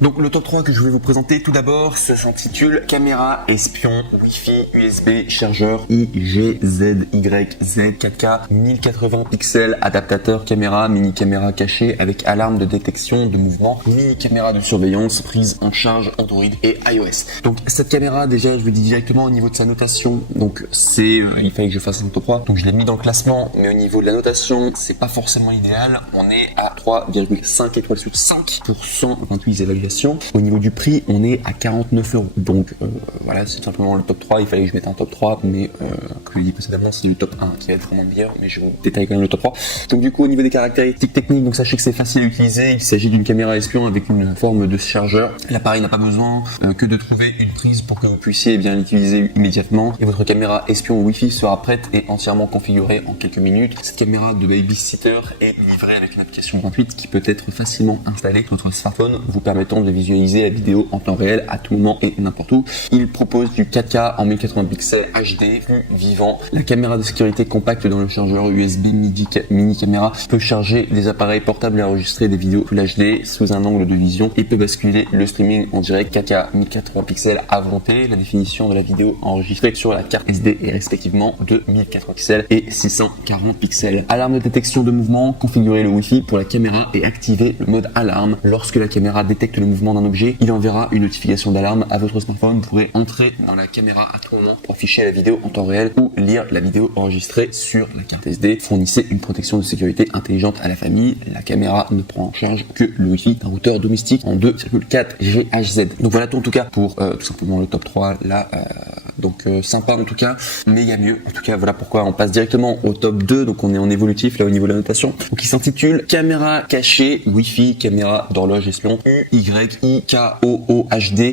Donc le top 3 que je voulais vous présenter tout d'abord, ça s'intitule caméra espion Wi-Fi USB chargeur IGZYZ 4K 1080 pixels adaptateur caméra mini caméra cachée avec alarme de détection de mouvement mini caméra de surveillance prise en charge Android et iOS. Donc cette caméra déjà je vous dis directement au niveau de sa notation, donc c'est il fallait que je fasse un top 3 donc je l'ai mis dans le classement, mais au niveau de la notation c'est pas forcément idéal. On est à 3,5 étoiles sur 5 pour 128 évaluations. Au niveau du prix, on est à 49 €. Donc voilà, c'est simplement le top 3. Il fallait que je mette un top 3, mais comme je l'ai dit précédemment, c'est le top 1 qui va être vraiment meilleur, mais je vous détaille quand même le top 3. Donc du coup, au niveau des caractéristiques techniques, donc sachez que c'est facile à utiliser. Il s'agit d'une caméra espion avec une forme de chargeur. L'appareil n'a pas besoin que de trouver une prise pour que vous puissiez bien l'utiliser immédiatement. Et votre caméra espion Wi-Fi sera prête et entièrement configurée en quelques minutes. Cette caméra de babysitter est livrée avec une application gratuite qui peut être facilement installée sur votre smartphone, vous permettant de visualiser la vidéo en temps réel à tout moment et n'importe où. Il propose du 4K en 1080 pixels HD plus vivant. La caméra de sécurité compacte dans le chargeur USB mini caméra peut charger des appareils portables et enregistrer des vidéos Full HD sous un angle de vision et peut basculer le streaming en direct 4K 1080 pixels à volonté. La définition de la vidéo enregistrée sur la carte SD est respectivement de 1080 pixels et 640 pixels. Alarme de détection de mouvement, configurer le Wi-Fi pour la caméra et activer le mode alarme. Lorsque la caméra détecte le mouvement d'un objet, il enverra une notification d'alarme à votre smartphone. Vous pourrez entrer dans la caméra à tout moment pour afficher la vidéo en temps réel ou lire la vidéo enregistrée sur la carte SD. Fournissez une protection de sécurité intelligente à la famille. La caméra ne prend en charge que le Wi-Fi d'un routeur domestique en 2,4 GHz. Donc voilà tout en tout cas pour tout simplement le top 3 là. Donc sympa en tout cas, méga mieux. En tout cas voilà pourquoi on passe directement au top 2. Donc on est en évolutif là au niveau de la notation. Donc il s'intitule caméra cachée Wi-Fi caméra d'horloge espion UYIKOOHD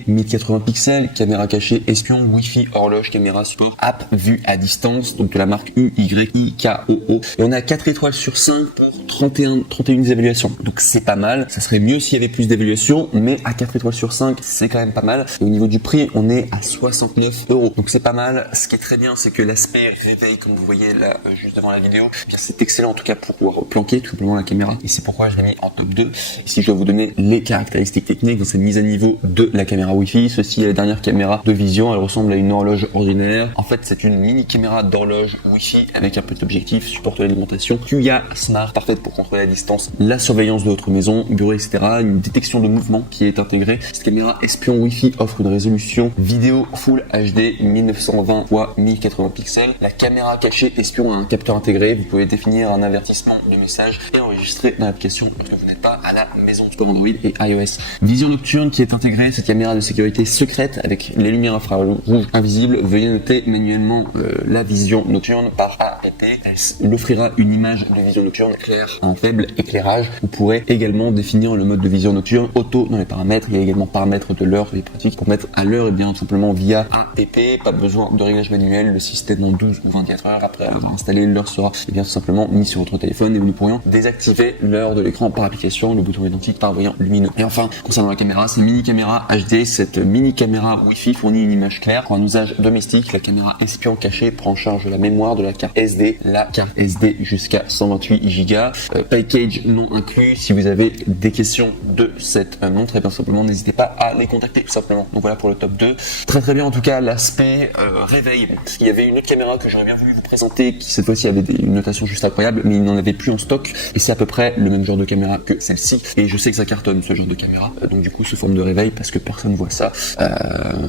1080 pixels caméra cachée espion Wi-Fi horloge caméra support app vue à distance, donc de la marque UYIKOO. Et on est à 4 étoiles sur 5 pour 31 évaluations. Donc c'est pas mal. Ça serait mieux s'il y avait plus d'évaluations, mais à 4 étoiles sur 5 c'est quand même pas mal. Et au niveau du prix on est à 69 €. Donc c'est pas mal. Ce qui est très bien, c'est que l'aspect réveil, comme vous voyez là juste devant la vidéo, c'est excellent en tout cas pour pouvoir planquer tout simplement la caméra. Et c'est pourquoi je l'ai mis en top 2. Et si je dois vous donner les caractéristiques techniques dans cette mise à niveau de la caméra Wi-Fi, ceci est la dernière caméra de vision. Elle ressemble à une horloge ordinaire. En fait, c'est une mini caméra d'horloge Wi-Fi avec un petit objectif, supporte l'alimentation, QIA Smart, parfaite pour contrôler à distance la surveillance de votre maison, bureau, etc. Une détection de mouvement qui est intégrée. Cette caméra espion Wi-Fi offre une résolution vidéo Full HD 1920 x 1080 pixels. La caméra cachée espion a un capteur intégré. Vous pouvez définir un avertissement de message et enregistrer dans l'application lorsque vous n'êtes pas à la maison pour Android et iOS. Vision nocturne qui est intégrée. Cette caméra de sécurité secrète avec les lumières infrarouges invisibles. Veuillez noter manuellement la vision nocturne par APP. Elle offrira une image de vision nocturne claire à un faible éclairage. Vous pourrez également définir le mode de vision nocturne auto dans les paramètres. Il y a également paramètres de l'heure et pratique pour mettre à l'heure et bien tout simplement via APP. Pas besoin de réglage manuel, le système en 12 ou 24 heures après avoir installé, l'heure sera bien tout simplement mise sur votre téléphone et nous pourrions désactiver l'heure de l'écran par application, le bouton identique par voyant lumineux. Et enfin, concernant la caméra, c'est une mini caméra HD. Cette mini caméra Wi-Fi fournit une image claire pour un usage domestique. La caméra espion cachée prend en charge la mémoire de la carte SD, la carte SD jusqu'à 128 Go. Package non inclus. Si vous avez des questions de cette montre, et bien simplement n'hésitez pas à les contacter tout simplement. Donc voilà pour le top 2. Très bien en tout cas l'aspect réveil, parce qu'il y avait une autre caméra que j'aurais bien voulu vous présenter qui cette fois-ci avait une notation juste incroyable, mais il n'en avait plus en stock et c'est à peu près le même genre de caméra que celle-ci et je sais que ça cartonne ce genre de caméra, donc du coup sous forme de réveil parce que personne voit ça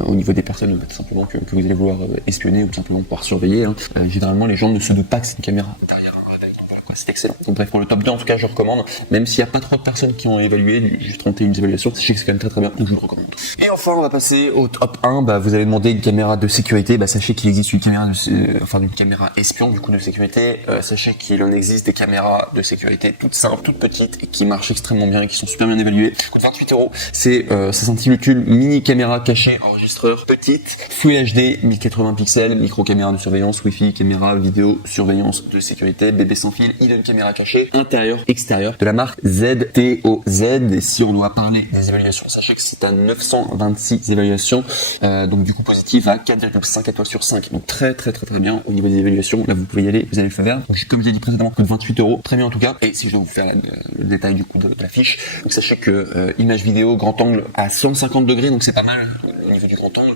au niveau des personnes tout simplement que vous allez vouloir espionner ou tout simplement pouvoir surveiller. Généralement les gens ne se doutent pas que c'est une caméra derrière. C'est excellent. Donc bref, pour le top 2 en tout cas je recommande, même s'il n'y a pas trop de personnes qui ont évalué, juste 31 évaluations, sachez que c'est quand même très bien, donc je vous le recommande. Et enfin on va passer au top 1, vous avez demandé une caméra de sécurité, sachez qu'il existe une caméra une caméra espion du coup de sécurité, sachez qu'il en existe des caméras de sécurité toutes simples, toutes petites et qui marchent extrêmement bien et qui sont super bien évaluées. Coûte 28 €, ça s'intitule mini caméra cachée enregistreur petite, Full HD 1080 pixels, micro caméra de surveillance, Wi-Fi, caméra vidéo surveillance de sécurité, bébé sans fil hidden caméra cachée intérieur, extérieur de la marque ZTOZ. Et si on doit parler des évaluations, sachez que c'est à 926 évaluations, donc du coup positif à 4,5 étoiles sur 5. Donc très bien au niveau des évaluations. Là vous pouvez y aller, vous allez le faire. Donc comme j'ai dit précédemment, coûte 28 €, très bien en tout cas. Et si je dois vous faire le détail du coup de la fiche, donc sachez que image vidéo grand angle à 150 degrés, donc c'est pas mal au niveau du grand angle,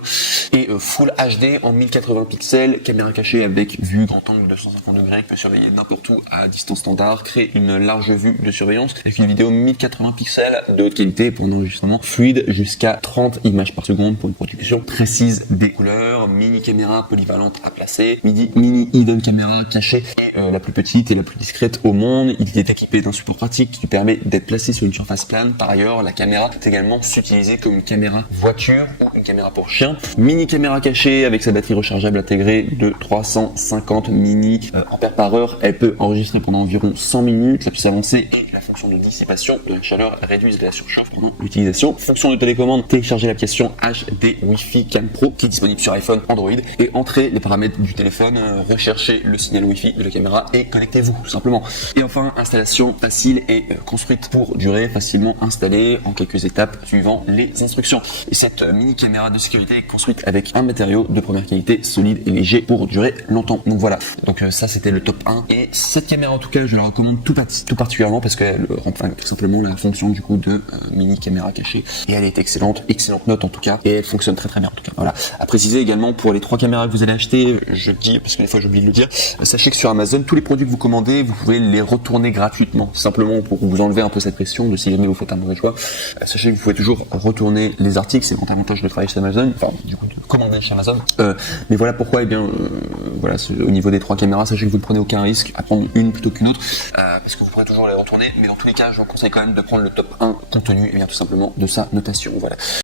et Full HD en 1080 pixels, caméra cachée avec vue grand angle de 150 degrés, qui peut surveiller n'importe où à distance standard, créer une large vue de surveillance avec une vidéo 1080 pixels de haute qualité pour un enregistrement fluide jusqu'à 30 images par seconde pour une production précise des couleurs, mini caméra polyvalente à placer, mini hidden caméra cachée et la plus petite et la plus discrète au monde. Il est équipé d'un support pratique qui lui permet d'être placé sur une surface plane. Par ailleurs, la caméra peut également s'utiliser comme une caméra voiture ou une caméra pour chien. Mini caméra cachée avec sa batterie rechargeable intégrée de 350 ampères par heure. Elle peut enregistrer pendant environ 100 minutes. La plus avancée est la fonction de dissipation de la chaleur réduite de la surchauffe pendant l'utilisation. Fonction de télécommande, télécharger l'application HD Wi-Fi Cam Pro qui est disponible sur iPhone, Android, et entrez les paramètres du téléphone, recherchez le signal Wi-Fi de la caméra et connectez-vous tout simplement. Et enfin, installation facile et construite pour durer, facilement installée en quelques étapes suivant les instructions. Et cette mini caméra de sécurité est construite avec un matériau de première qualité, solide et léger pour durer longtemps. Donc voilà, donc ça c'était le top 1. Et cette caméra en tout cas je la recommande tout particulièrement parce qu'elle remplit tout simplement la fonction du coup de mini caméra cachée, et elle est excellente note en tout cas, et elle fonctionne très bien en tout cas. Voilà. À préciser également pour les 3 caméras que vous allez acheter, je dis parce que des fois j'oublie de le dire, sachez que sur Amazon tous les produits que vous commandez vous pouvez les retourner gratuitement, simplement pour vous enlever un peu cette pression de si jamais vous faites un mauvais choix. Sachez que vous pouvez toujours retourner les articles, c'est grand avantage de travailler chez Amazon, enfin du coup de commander chez Amazon. Mais voilà pourquoi, voilà, au niveau des 3 caméras, sachez que vous ne prenez aucun risque à prendre une plutôt qu'une autre, parce que vous pourrez toujours les retourner, mais dans tous les cas je vous conseille quand même de prendre le top 1 compte tenu tout simplement de sa notation. Voilà.